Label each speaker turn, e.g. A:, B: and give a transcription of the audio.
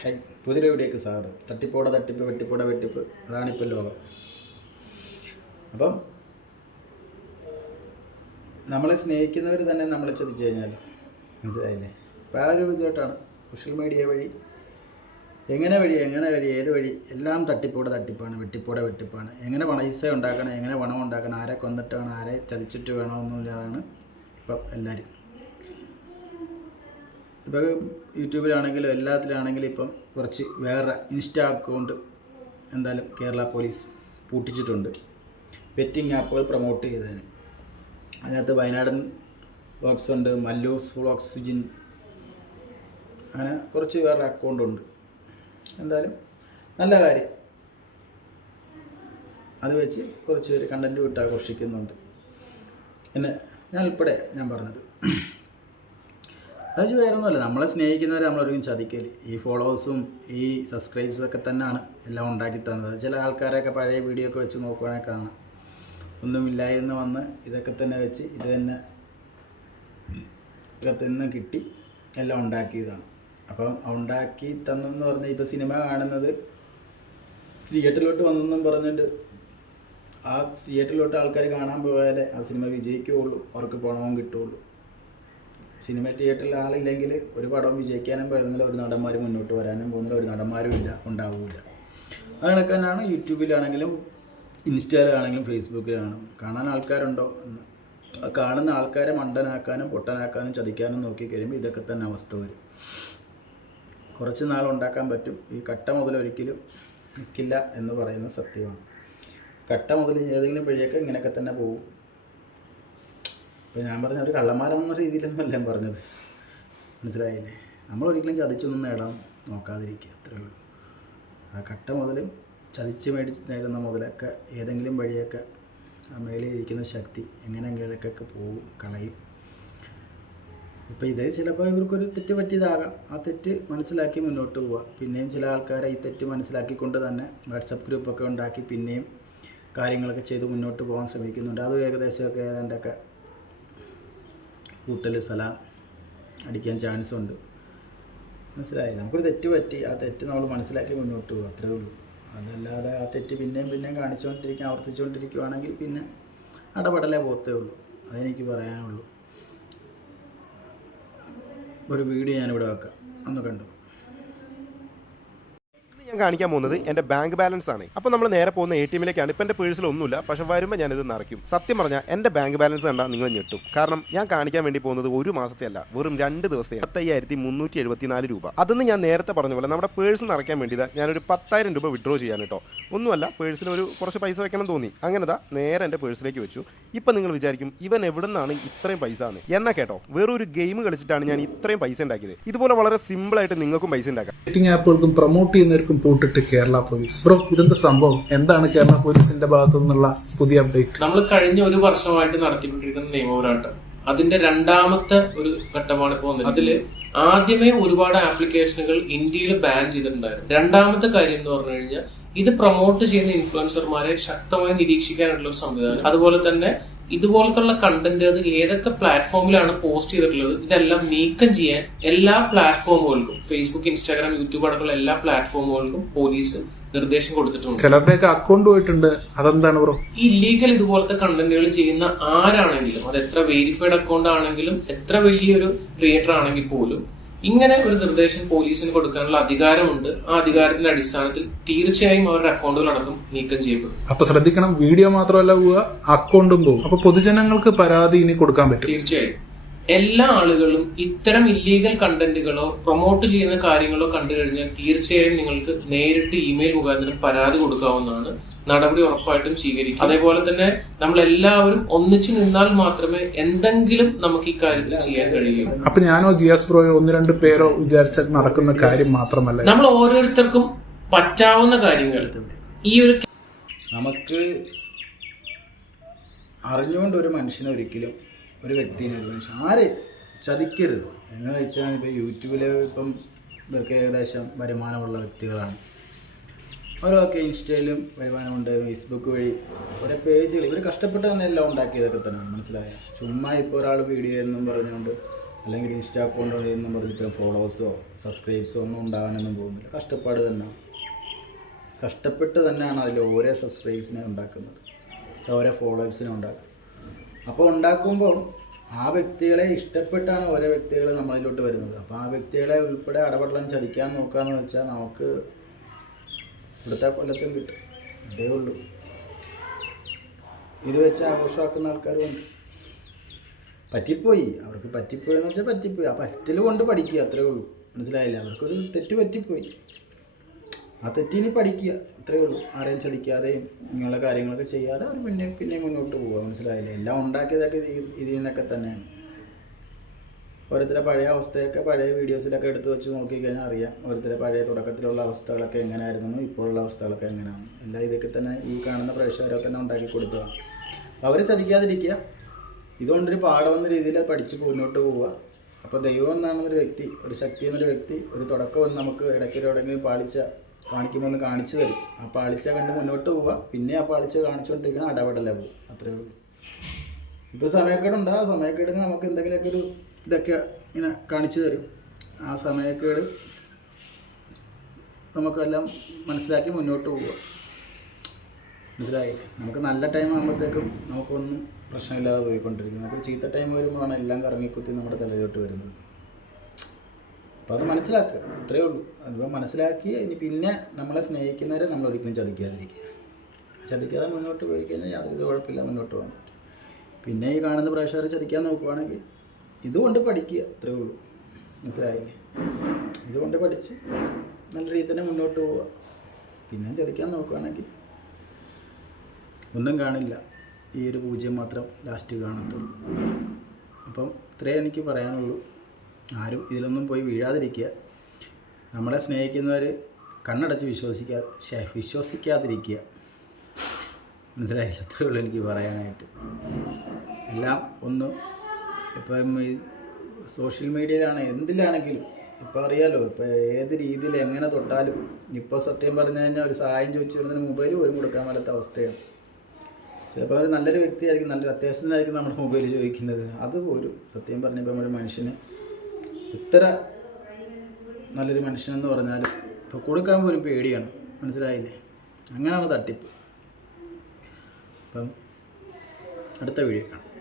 A: High പുതിയ വീഡിയോക്ക് സ്വാഗതം. തട്ടിപ്പോട തട്ടിപ്പ് വെട്ടിപ്പോട വെട്ടിപ്പ്. അതാണിപ്പോൾ ലോകം. അപ്പം നമ്മളെ സ്നേഹിക്കുന്നവർ തന്നെ നമ്മളെ ചതിച്ചു കഴിഞ്ഞാൽ മനസ്സിലായില്ലേ? അപ്പോൾ ആ ഒരു ബുദ്ധിമുട്ടാണ് സോഷ്യൽ മീഡിയ വഴി എങ്ങനെ വഴി എങ്ങനെ വഴി ഏത് വഴി? എല്ലാം തട്ടിപ്പോടെ തട്ടിപ്പാണ് വെട്ടിപ്പോടെ വെട്ടിപ്പാണ്. എങ്ങനെ പൈസ ഉണ്ടാക്കണം എങ്ങനെ പണം ഉണ്ടാക്കണം ആരെ കൊന്നിട്ട് വേണം ആരെ ചതിച്ചിട്ട് വേണമെന്നുള്ളതാണ് ഇപ്പം എല്ലാവരും. ഇപ്പോൾ യൂട്യൂബിലാണെങ്കിലും എല്ലാത്തിലാണെങ്കിലും ഇപ്പം കുറച്ച് വേറെ ഇൻസ്റ്റാ അക്കൗണ്ട് എന്തായാലും കേരള പോലീസ് പൂട്ടിച്ചിട്ടുണ്ട്. ബെറ്റിംഗ് ആപ്പുകൾ പ്രൊമോട്ട് ചെയ്തതിന്. അതിനകത്ത് വയനാടൻ വ്ളോഗ്സ് ഉണ്ട് മല്ലൂസ് വ്ളോഗ്സ് സുജിൻ അങ്ങനെ കുറച്ച് വേറെ അക്കൗണ്ട് ഉണ്ട്. എന്തായാലും നല്ല കാര്യം. അത് വെച്ച് കുറച്ച് പേര് കണ്ടന്റ് വിട്ട് ആഘോഷിക്കുന്നുണ്ട് എന്നെ ഞാൻ ഉൾപ്പെടെ ഞാൻ പറഞ്ഞത്. അത് വെച്ച് വേറെ ഒന്നുമല്ല നമ്മളെ സ്നേഹിക്കുന്നവരെ നമ്മളൊരിക്കും ചതിക്കൽ ഈ ഫോളോവേഴ്സും ഈ സബ്സ്ക്രൈബ്സും ഒക്കെ തന്നെയാണ് എല്ലാം ഉണ്ടാക്കി തന്നത്. ചില ആൾക്കാരൊക്കെ പഴയ വീഡിയോ ഒക്കെ വെച്ച് നോക്കുവാണെങ്കിൽ കാണാം. ഒന്നുമില്ലായിരുന്നു വന്ന് ഇതൊക്കെ തന്നെ വെച്ച് ഇത് തന്നെ ഇതൊക്കെ തന്നെ കിട്ടി എല്ലാം ഉണ്ടാക്കിയതാണ്. അപ്പം ഉണ്ടാക്കി തന്നെന്ന് പറഞ്ഞാൽ ഇപ്പോൾ സിനിമ കാണുന്നത് തിയേറ്ററിലോട്ട് വന്നെന്നും പറഞ്ഞിട്ട് ആ തിയേറ്ററിലോട്ട് ആൾക്കാർ കാണാൻ പോയാലേ ആ സിനിമ വിജയിക്കുകയുള്ളൂ അവർക്ക് പണവും കിട്ടുകയുള്ളൂ. സിനിമ തിയേറ്ററിൽ ആളില്ലെങ്കിൽ ഒരു പടം വിജയിക്കാനും പോകുന്നില്ല ഒരു നടന്മാർ മുന്നോട്ട് വരാനും പോകുന്നില്ല ഒരു നടന്മാരും ഇല്ല ഉണ്ടാവില്ല. അങ്ങനെയൊക്കെ തന്നെയാണ് യൂട്യൂബിലാണെങ്കിലും ഇൻസ്റ്റയിലാണെങ്കിലും ഫേസ്ബുക്കിലാണ് കാണാൻ ആൾക്കാരുണ്ടോ? കാണുന്ന ആൾക്കാരെ മണ്ടനാക്കാനും പൊട്ടനാക്കാനും ചതിക്കാനും നോക്കി കഴിയുമ്പോൾ ഇതൊക്കെ തന്നെ അവസ്ഥ വരും. കുറച്ച് നാൾ ഉണ്ടാക്കാൻ പറ്റും. ഈ കട്ട മുതൽ ഒരിക്കലും നിൽക്കില്ല എന്ന് പറയുന്ന സത്യമാണ്. കട്ട മുതൽ ഏതെങ്കിലും വഴിയൊക്കെ ഇങ്ങനെയൊക്കെ തന്നെ പോകും. ഇപ്പോൾ ഞാൻ പറഞ്ഞ ഒരു കള്ളന്മാരെന്ന രീതിയിലൊന്നുമല്ല ഞാൻ പറഞ്ഞത്. മനസ്സിലായില്ലേ? നമ്മൾ ഒരിക്കലും ചതിച്ചൊന്നും നേടാൻ നോക്കാതിരിക്കുക അത്രേ ഉള്ളൂ. ആ കട്ട മുതൽ ചതിച്ച് മേടിച്ച് നേടുന്ന മുതലൊക്കെ ഏതെങ്കിലും വഴിയൊക്കെ ആ മേളിൽ ഇരിക്കുന്ന ശക്തി എങ്ങനെയെങ്കിലൊക്കെ പോകും കളയും. ഇപ്പോൾ ഇത് ചിലപ്പോൾ ഇവർക്കൊരു തെറ്റ് പറ്റിയതാകാം. ആ തെറ്റ് മനസ്സിലാക്കി മുന്നോട്ട് പോവുക. പിന്നെയും ചില ആൾക്കാരെ ഈ തെറ്റ് മനസ്സിലാക്കിക്കൊണ്ട് തന്നെ വാട്സപ്പ് ഗ്രൂപ്പൊക്കെ ഉണ്ടാക്കി പിന്നെയും കാര്യങ്ങളൊക്കെ ചെയ്ത് മുന്നോട്ട് പോകാൻ ശ്രമിക്കുന്നുണ്ട്. അത് ഏകദേശമൊക്കെ ഏതാണ്ടൊക്കെ കൂട്ടൽ സലാം അടിക്കാൻ ചാൻസ് ഉണ്ട്. മനസ്സിലായി? നമുക്കൊരു തെറ്റ് പറ്റി. ആ തെറ്റ് നമ്മൾ മനസ്സിലാക്കി മുന്നോട്ട് പോകും അത്രേ ഉള്ളൂ. അതല്ലാതെ ആ തെറ്റ് പിന്നെയും പിന്നെയും കാണിച്ചുകൊണ്ടിരിക്കുക ആവർത്തിച്ചുകൊണ്ടിരിക്കുകയാണെങ്കിൽ പിന്നെ അടപടലേ പോത്തേ ഉള്ളൂ. അതെനിക്ക് പറയാനുള്ളൂ. ഒരു വീഡിയോ ഞാനിവിടെ വെക്കാം. ഒന്ന് കണ്ടു?
B: ഞാൻ കാണിക്കാൻ പോകുന്നത് എന്റെ ബാങ്ക് ബാലൻസ് ആണ്. അപ്പോൾ നമ്മൾ നേരെ പോകുന്ന എ ടി എമ്മിലേക്കാണ്. ഇപ്പം എന്റെ പേഴ്സിൽ ഒന്നുമില്ല. പക്ഷെ വരുമ്പോൾ ഞാൻ ഇത് നിറയ്ക്കും. സത്യം പറഞ്ഞാൽ എന്റെ ബാങ്ക് ബാലൻസ് കണ്ടാൽ നിങ്ങൾ ഞെട്ടും. കാരണം ഞാൻ കാണിക്കാൻ വേണ്ടി പോകുന്നത് ഒരു മാസത്തെ അല്ല വെറും രണ്ട് ദിവസത്തെ പത്തയ്യായിരത്തി മുന്നൂറ്റി എഴുപത്തിനാല് രൂപ. അതൊന്ന് ഞാൻ നേരത്തെ പറഞ്ഞ പോലെ നമ്മുടെ പേഴ്സ് നിറയ്ക്കാൻ വേണ്ടിയതാ ഞാനൊരു പത്തായിരം രൂപ വിഡ്രോ ചെയ്യാൻ കേട്ടോ. ഒന്നുമല്ല പേഴ്സിൽ ഒരു കുറച്ച് പൈസ വെക്കണം തോന്നി. അങ്ങനെ ദാ നേരെ എന്റെ പേഴ്സിലേക്ക് വെച്ചു. ഇപ്പം നിങ്ങൾ വിചാരിക്കും ഇവൻ എവിടെ നിന്നാണ് ഇത്രയും പൈസ എന്ന് എന്നാ കേട്ടോ വേറൊരു ഗെയിം കളിച്ചിട്ടാണ് ഞാൻ ഇത്രയും പൈസ ഉണ്ടാക്കിയത്. ഇതുപോലെ വളരെ സിമ്പിളായിട്ട് നിങ്ങൾക്കും പൈസ ഉണ്ടാക്കാം.
C: ആപ്പുകൾക്കും പ്രൊമോട്ട് ചെയ്യുന്നവർക്കും പൂട്ടിട്ട് കേരള പോലീസ്. ബ്രോ ഇതെന്താ സംഭവം? എന്താണ് കേരള പോലീസിന്റെ ഭാഗത്തു നിന്നുള്ള പുതിയ അപ്ഡേറ്റ്
D: നമ്മൾ കഴിഞ്ഞ ഒരു വർഷമായിട്ട് നടത്തിക്കൊണ്ടിരിക്കുന്ന നിയമപോരാട്ടം. അതിന്റെ രണ്ടാമത്തെ ഒരു ഘട്ടമാണ് ഇപ്പോൾ വന്നത് അതിൽ ആദ്യമേ ഒരുപാട് ആപ്ലിക്കേഷനുകൾ ഇന്ത്യയിൽ ബാൻ ചെയ്തിട്ടുണ്ടായിരുന്നു. രണ്ടാമത്തെ കാര്യം എന്ന് പറഞ്ഞു കഴിഞ്ഞാൽ ഇത് പ്രൊമോട്ട് ചെയ്യുന്ന ഇൻഫ്ലുവൻസർമാരെ ശക്തമായി നിരീക്ഷിക്കാനുള്ള ഒരു സംവിധാനം. അതുപോലെ തന്നെ ഇതുപോലത്തുള്ള കണ്ടന്റ് അത് ഏതൊക്കെ പ്ലാറ്റ്ഫോമിലാണ് പോസ്റ്റ് ചെയ്തിട്ടുള്ളത് ഇതെല്ലാം നീക്കം ചെയ്യാൻ എല്ലാ പ്ലാറ്റ്ഫോമുകൾക്കും ഫേസ്ബുക്ക് ഇൻസ്റ്റാഗ്രാം യൂട്യൂബ് അടക്കമുള്ള എല്ലാ പ്ലാറ്റ്ഫോമുകൾക്കും പോലീസ് നിർദ്ദേശം കൊടുത്തിട്ടുണ്ട്.
C: ചിലരുടെയൊക്കെ അക്കൗണ്ട് പോയിട്ടുണ്ട്. അതെന്താണ് ബ്രോ
D: ഈ ലീഗൽ ഇതുപോലത്തെ കണ്ടന്റുകൾ ചെയ്യുന്ന ആരാണെങ്കിലും അത് എത്ര വെരിഫൈഡ് അക്കൗണ്ട് ആണെങ്കിലും എത്ര വലിയൊരു ക്രിയേറ്റർ ആണെങ്കിൽ പോലും ഇങ്ങനെ ഒരു നിർദ്ദേശം പോലീസിന് കൊടുക്കാനുള്ള അധികാരമുണ്ട്. ആ അധികാരത്തിന്റെ അടിസ്ഥാനത്തിൽ തീർച്ചയായും അവരുടെ അക്കൗണ്ടുകൾ അടക്കം നീക്കം ചെയ്യപ്പെടും.
C: അപ്പൊ ശ്രദ്ധിക്കണം വീഡിയോ മാത്രമല്ല പോവുക അക്കൗണ്ടും പോകും അപ്പൊ പൊതുജനങ്ങൾക്ക് പരാതി ഇനി കൊടുക്കാൻ പറ്റും.
D: തീർച്ചയായും. എല്ലാ ആളുകളും ഇത്തരം ഇല്ലീഗൽ കണ്ടന്റുകളോ പ്രൊമോട്ട് ചെയ്യുന്ന കാര്യങ്ങളോ കണ്ടു കഴിഞ്ഞാൽ തീർച്ചയായും നിങ്ങൾക്ക് നേരിട്ട് ഇമെയിൽ മുഖാന്തരം പരാതി കൊടുക്കാവുന്നതാണ്. നടപടി ഉറപ്പായിട്ടും സ്വീകരിക്കും. അതേപോലെ തന്നെ നമ്മൾ എല്ലാവരും ഒന്നിച്ചു നിന്നാൽ മാത്രമേ എന്തെങ്കിലും നമുക്ക് ഈ കാര്യത്തിൽ ചെയ്യാൻ കഴിയൂ.
C: അപ്പൊ ഞാനോ ജിയാസ് പ്രോയോ ഒന്ന് രണ്ട് പേരോ വിചാരിച്ച നടക്കുന്ന കാര്യം മാത്രമല്ല.
D: നമ്മൾ ഓരോരുത്തർക്കും പറ്റാവുന്ന കാര്യങ്ങൾ. ഈ ഒരു
A: നമുക്ക് അറിഞ്ഞുകൊണ്ട് ഒരു മനുഷ്യനെ ഒരിക്കലും ഒരു വ്യക്തിനെ ഒരു ആരെ? ചതിക്കരുത്. എന്ന് വെച്ചാൽ ഇപ്പോൾ യൂട്യൂബിലെ ഇപ്പം ഇവർക്ക് ഏകദേശം വരുമാനമുള്ള വ്യക്തികളാണ്. അവരൊക്കെ ഇൻസ്റ്റയിലും വരുമാനമുണ്ട് ഫേസ്ബുക്ക് വഴി. ഓരോ പേജുകൾ ഇവർ കഷ്ടപ്പെട്ട് തന്നെ എല്ലാം ഉണ്ടാക്കിയതൊക്കെ തന്നെയാണ്. മനസ്സിലായ? ചുമ്മാ ഇപ്പോൾ ഒരാൾ വീഡിയോ എന്നും പറഞ്ഞുകൊണ്ട് അല്ലെങ്കിൽ ഇൻസ്റ്റാ അക്കൗണ്ട് എന്നും പറഞ്ഞിട്ട് ഫോളോവേഴ്സോ സബ്സ്ക്രൈബ്സോ ഒന്നും ഉണ്ടാകാനൊന്നും പോകുന്നില്ല. കഷ്ടപ്പാട് തന്നെ. കഷ്ടപ്പെട്ട് തന്നെയാണ് അതിൽ ഓരോ സബ്സ്ക്രൈബ്സിനെ ഉണ്ടാക്കുന്നത്. ഓരോ ഫോളോവേഴ്സിനെ ഉണ്ടാക്കുന്നത്. അപ്പോൾ ഉണ്ടാക്കുമ്പോൾ ആ വ്യക്തികളെ ഇഷ്ടപ്പെട്ടാണ് ഓരോ വ്യക്തികൾ നമ്മളിലോട്ട് വരുന്നത്. അപ്പോൾ ആ വ്യക്തികളെ ഉൾപ്പെടെ അടപടലം ചതിക്കാൻ നോക്കാന്ന് വെച്ചാൽ നമുക്ക് ഇവിടുത്തെ കൊല്ലത്തും കിട്ടും. അതേ ഉള്ളൂ. ഇത് വെച്ച് ആഘോഷമാക്കുന്ന ആൾക്കാരുമുണ്ട്. പറ്റിപ്പോയി. അവർക്ക് പറ്റിപ്പോയെന്ന് വെച്ചാൽ പറ്റിപ്പോയി. ആ പറ്റൽ കൊണ്ട് പഠിക്കുക അത്രേ ഉള്ളൂ. മനസ്സിലായില്ല? അവർക്കൊരു തെറ്റ് പറ്റിപ്പോയി. ആ തെറ്റിനി പഠിക്കുക. ഇത്രയേ ഉള്ളൂ. ആരെയും ചതിക്കാതെയും ഇങ്ങനെയുള്ള കാര്യങ്ങളൊക്കെ ചെയ്യാതെ അവർ പിന്നെ പിന്നെ മുന്നോട്ട് പോവുക. മനസ്സിലായില്ലേ? എല്ലാം ഉണ്ടാക്കിയതൊക്കെ ഇത് ഇതിൽ നിന്നൊക്കെ തന്നെയാണ്. ഓരോരുത്തരുടെ പഴയ അവസ്ഥയൊക്കെ പഴയ വീഡിയോസിലൊക്കെ എടുത്തു വെച്ച് നോക്കിക്കഴിഞ്ഞാൽ അറിയാം. ഓരോരുത്തരുടെ പഴയ തുടക്കത്തിലുള്ള അവസ്ഥകളൊക്കെ എങ്ങനെയായിരുന്നു ഇപ്പോഴുള്ള അവസ്ഥകളൊക്കെ എങ്ങനെയാണ്. എല്ലാം ഇതൊക്കെ തന്നെ ഈ കാണുന്ന പ്രേക്ഷകരെ തന്നെ ഉണ്ടാക്കി കൊടുത്തതാണ് അവരെ ചതിക്കാതിരിക്കുക. ഇതുകൊണ്ടൊരു പാഠം എന്ന രീതിയിൽ പഠിച്ച് മുന്നോട്ട് പോവുക. അപ്പോൾ ദൈവം എന്നാണെന്നൊരു വ്യക്തി ഒരു ശക്തി എന്നൊരു വ്യക്തി ഒരു തുടക്കം നമുക്ക് ഇടയ്ക്കൊരു എവിടെയെങ്കിലും പാളിച്ച കാണിക്കുമ്പോൾ കാണിച്ചു തരും. ആ പാളിച്ച കണ്ട് മുന്നോട്ട് പോവുക പിന്നെ ആ പാളിച്ച കാണിച്ചുകൊണ്ടിരിക്കണം അടപടല പോകും അത്രേ ഉള്ളൂ. ഇപ്പോൾ സമയക്കേടുണ്ട്. ആ സമയക്കേടിന് നമുക്ക് എന്തെങ്കിലുമൊക്കെ ഒരു ഇതൊക്കെ ഇങ്ങനെ കാണിച്ചു തരും. ആ സമയക്കേട് നമുക്കെല്ലാം മനസ്സിലാക്കി മുന്നോട്ട് പോവുക മനസ്സിലായി? നമുക്ക് നല്ല ടൈം ആകുമ്പോഴത്തേക്കും നമുക്കൊന്നും പ്രശ്നമില്ലാതെ പോയിക്കൊണ്ടിരിക്കും നമുക്ക് ചീത്ത ടൈം വരുമ്പോഴാണ് എല്ലാം കറങ്ങിക്കുത്തി നമ്മുടെ തലയിലോട്ട് വരുന്നത്. അപ്പോൾ അത് മനസ്സിലാക്കുക അത്രയേ ഉള്ളൂ. അതിപ്പോൾ മനസ്സിലാക്കി ഇനി പിന്നെ നമ്മളെ സ്നേഹിക്കുന്നവരെ നമ്മൾ ഒരിക്കലും ചതിക്കാതിരിക്കുക. ചതിക്കാതെ മുന്നോട്ട് പോയി കഴിഞ്ഞാൽ യാതൊരു കുഴപ്പമില്ല മുന്നോട്ട് പോകാൻ പറ്റും. പിന്നെ ഈ കാണുന്ന പ്രേക്ഷകരെ ചതിക്കാൻ നോക്കുവാണെങ്കിൽ ഇതുകൊണ്ട് പഠിക്കുക ഇത്രയേ ഉള്ളൂ. മനസ്സിലായില്ലേ? ഇതുകൊണ്ട് പഠിച്ച് നല്ല രീതിയിൽ തന്നെ മുന്നോട്ട് പോവുക. പിന്നെ ചതിക്കാൻ നോക്കുകയാണെങ്കിൽ ഒന്നും കാണില്ല. ഈ ഒരു പൂജ്യം മാത്രം ലാസ്റ്റ് കാണത്തുള്ളൂ. അപ്പം ഇത്രയേ എനിക്ക് പറയാനുള്ളൂ. ആരും ഇതിലൊന്നും പോയി വീഴാതിരിക്കുക. നമ്മളെ സ്നേഹിക്കുന്നവർ കണ്ണടച്ച് വിശ്വസിക്കാ വിശ്വസിക്കാതിരിക്കുക. മനസ്സിലായില്ല? അത്രയേ ഉള്ളൂ എനിക്ക് പറയാനായിട്ട്. എല്ലാം ഒന്ന് ഇപ്പം സോഷ്യൽ മീഡിയയിലാണ് എന്തിലാണെങ്കിലും ഇപ്പോൾ അറിയാലോ ഇപ്പോൾ ഏത് രീതിയിൽ എങ്ങനെ തൊട്ടാലും ഇപ്പോൾ സത്യം പറഞ്ഞു കഴിഞ്ഞാൽ ഒരു സഹായം ചോദിച്ചു വരുന്നതിന് മൊബൈൽ പോലും കൊടുക്കാൻ മേലാത്ത അവസ്ഥയാണ്. ചിലപ്പോൾ അവർ നല്ലൊരു വ്യക്തിയായിരിക്കും നല്ലൊരു അത്യാവശ്യത്തിനായിരിക്കും നമ്മുടെ മൊബൈൽ ചോദിക്കുന്നത്. അത് പോലും സത്യം പറഞ്ഞപ്പോൾ നമ്മുടെ മനുഷ്യന് ഇത്ര നല്ലൊരു മനുഷ്യനെന്ന് പറഞ്ഞാൽ ഇപ്പോൾ കൊടുക്കാൻ പോലും പേടിയാണ്. മനസ്സിലായില്ലേ? അങ്ങനെയാണ് തട്ടിപ്പ്. അപ്പം അടുത്ത വീഡിയോ കാണാം.